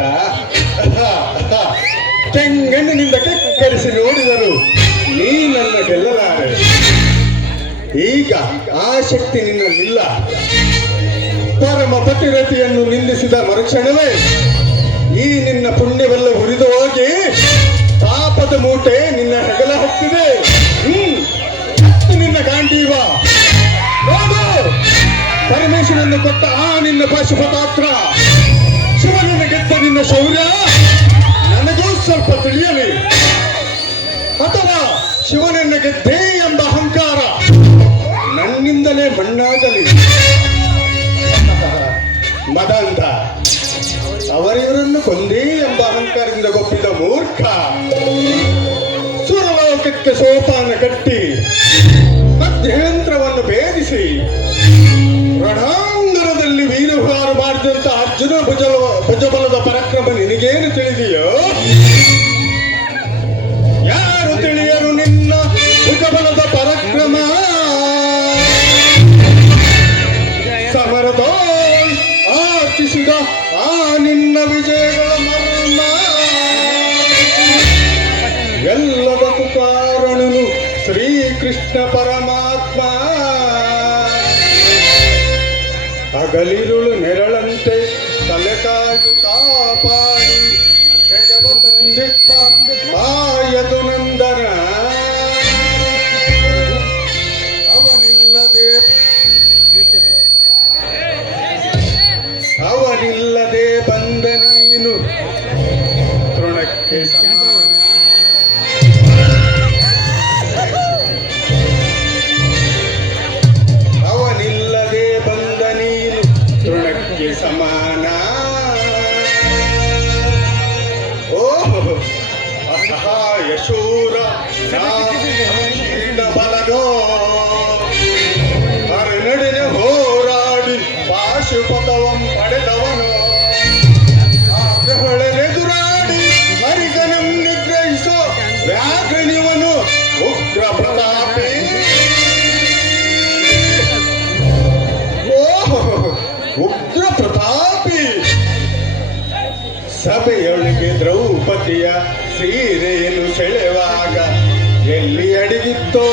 ಮಾತ ಚೆಂಗಣ್ಣಿನಿಂದ ಕಕ್ಕರಿಸಿ ನೋಡಿದರು ನೀ ನನ್ನ ಗೆಲ್ಲಲಾರೆ. ಈಗ ಆ ಶಕ್ತಿ ನಿನ್ನಲ್ಲಿಲ್ಲ. ಪರಮ ಪತಿರತಿಯನ್ನು ನಿಂದಿಸಿದ ಮರುಕ್ಷಣವೇ ಈ ನಿನ್ನ ಪುಣ್ಯವೆಲ್ಲ ಹುರಿದು ಹೋಗಿ ಪಾಪದ ಮೂಟೆ ನಿನ್ನ ಹೆಗಲ ಹತ್ತಿದೆ. ನಿನ್ನ ಗಾಂಡೀವ ನೋಡು, ಪರಮೇಶ್ವರನ್ನು ಕೊಟ್ಟ ಆ ನಿನ್ನ ಪಾಶುಪತಾತ್ರ, ಶಿವನನ್ನು ಗೆದ್ದ ನಿನ್ನ ಶೌರ್ಯ ನನಗೂ ಸ್ವಲ್ಪ ತಿಳಿಯಲಿ. ಅಥವಾ ಶಿವನನ್ನು ಗೆದ್ದೇ ಎಂಬ ಅಹಂಕಾರ ನನ್ನಿಂದಲೇ ಮಣ್ಣಾಗಲಿ. ಮದಂತ ಅವರಿವರನ್ನು ಕೊಂದೇ ಎಂಬ ಅಹಂಕಾರದಿಂದ ಗೊಪ್ಪಿದ ಮೂರ್ಖ ಸುರಲೋಕಕ್ಕೆ ಸೋಪಾನ ಕಟ್ಟಿ ಮಧ್ಯಯಂತ್ರವನ್ನು ಭೇದಿಸಿ ರಣಾಂಗಣದಲ್ಲಿ ವೀರಭಾರ ಮಾಡಿದಂತ ಅರ್ಜುನ ಭುಜಬಲದ ಪರಾಕ್ರಮ ನಿನಗೇನು ತಿಳಿದೆಯೋ? ಯಾರು ತಿಳಿಯರು ನಿನ್ನ ಭುಜಬಲದ ಪರಾಕ್ರಮ? ಸಮರದ ಆರ್ತಿಸಿದ ಆ ನಿನ್ನ ವಿಜಯಗಳ ಮರ್ಮ ಎಲ್ಲದಕ್ಕೂ ಕಾರಣನು ಶ್ರೀಕೃಷ್ಣ ಪರಮಾತ್ಮ. ಹಗಲಿರುಳು ನೆರಳಂತೆ ತಲೆಕಾಗಿ ಕಾಪಾಡಿ ಜಗವ ತಂದಿಟ್ಟ ಆಯದು ನಂದನ. ಅವನಿಲ್ಲದೆ ಬಂದ ನೀನು ತೃಣಕ್ಕೆ ಸಮಾನ. ಅವನಿಲ್ಲದೆ ಬಂದ ನೀನು ತೃಣಕ್ಕೆ ಸಮಾನ. ಓಹೋ ಅಸಹಾಯ ಶೂರ ಬಲನೋ ಅರನಡಿನ ಹೋರಾಡಿ ಪಾಶುಪತವಂ ಪಡೆದವನು. ಆಗ್ರಹಳೆದುರಾಡಿ ಮರಿಗನಂ ನಿಗ್ರಹಿಸೋ ವ್ಯಾಘ್ರನಿವನು ಉಗ್ರ ಪ್ರತಾಪಿ. ಉಗ್ರ ಪ್ರತಾಪಿ. ಸಭೆಯೊಳಗೆ ದ್ರೌಪದಿಯ ಸೀರೆಯನ್ನು ಸೆಳೆವಾಗ ಎಲ್ಲಿ ಅಡಗಿತ್ತೋ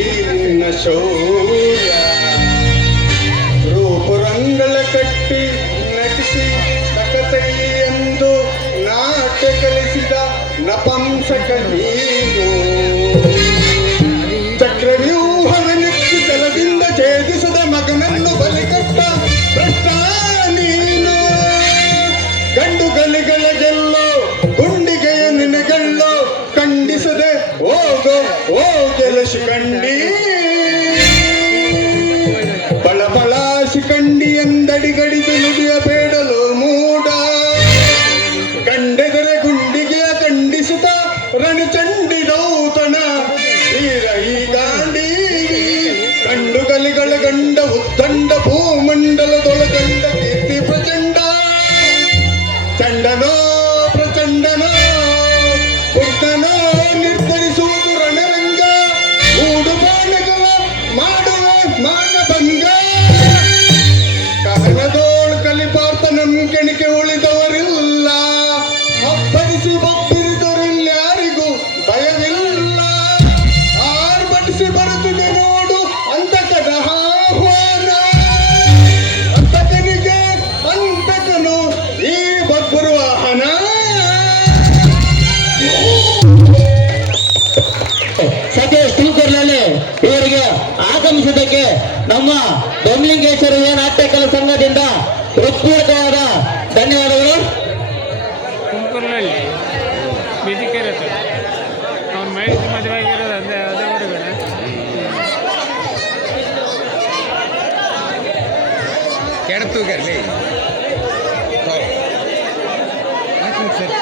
ಈ ನಿನ್ನ ಶೌರ್ಯ? ರೂಪುರಂಗಳ ಕಟ್ಟಿ ನಟಿಸಿ ತಕತೈ ಎಂದು ನಾಟ್ಯ ಕಲಿಸಿದ ನಪಂಸಕ ನೀನು. ಚಕ್ರವ್ಯೂಹವೆನ್ನೆತ್ತಿ ಜಲದಿಂದ ಛೇದಿಸದ ಮಗನನ್ನು ಬಲಿಕೊಟ್ಟ ಭ್ರಷ್ಟ ನೀನು. ಗಂಡು ಗಲಿಗಳ ಗೆಲ್ಲೋ ಗುಂಡಿಗೆಯ ನಿನಗೆಲ್ಲೋ ಖಂಡಿಸದೆ ಹೋಗೋ ಓ ಗೆಲಸು ಕಂಡಿ. ಬಳಬಳ ಶಿಖಂಡಿ ಎಂದಡಿಗಡಿದು ನುಡಿಯ ಬೇಡಲು ಮೂಡ. ಕಂಡೆದರೆ ಗುಂಡಿಗೆಯ ಖಂಡಿಸುತ್ತ ರಣಚಂಡಿ ದೌತಣ ವೀರ ಈ ಗಾಂಡಿ. ಕಂಡು ಗಲಿಗಳ ಗಂಡ ಉದ್ದಂಡ ಭೂಮಂಡಲದೊಳಗಂಡ ಕೀರ್ತಿ ಪ್ರಚಂಡ. ಚಂಡನೋ ಪ್ರಚಂಡನೋ ಉದ್ದನೋ ನಿರ್ಧರಿಸುವುದು ರಣರಂಗ. ಮೂಡು ಬಾಣಗಳ ಮಾಡುವ ಮಾನಭಂಗ. ಕಹನದೋಳು ಕಲಿಪಾರ್ಥ ನಮ್ ಕೆಣಿಕೆ ಉಳಿದವರಿಲ್ಲ. ಅಪ್ಪಡಿಸಿ ಬಬ್ಬಿರಿದವರಿಲ್ಯಾರಿಗೂ ಭಯವಿಲ್ಲ. ಆರ್ಭಟಿಸಿ ಬರುತ್ತದೆ ನೋಡು ಅಂತಕದ ಆಹ್ವಾನ. ಅಂತಕನಿಗೆ ಅಂತಕನು ಈ ಬಬ್ಬರು ವಾಹನ. ಸತೀಶ್ ತುಮಕೂರಿನಲ್ಲಿ ಇವರಿಗೆ ಆಗಮಿಸಿದ್ದಕ್ಕೆ ನಮ್ಮ ದೊಮ್ಲಿಂಗೇಶ್ವರ ನಾಟ್ಯ ಕಲಾ ಸಂಘದಿಂದ ಹೃತ್ಪೂರ್ವಕವಾದ ಧನ್ಯವಾದಗಳು. ತುಮಕೂರಿನಲ್ಲಿ ಬಿದಿಕೆರೆ ಅವ್ನ ಮೈಸೂರು ಮದುವೆ ಆಗಿರೋದು ಅದೇ ಊರುಗಳ ಕೆಡತು ಗರ್ಲಿ ಸರ್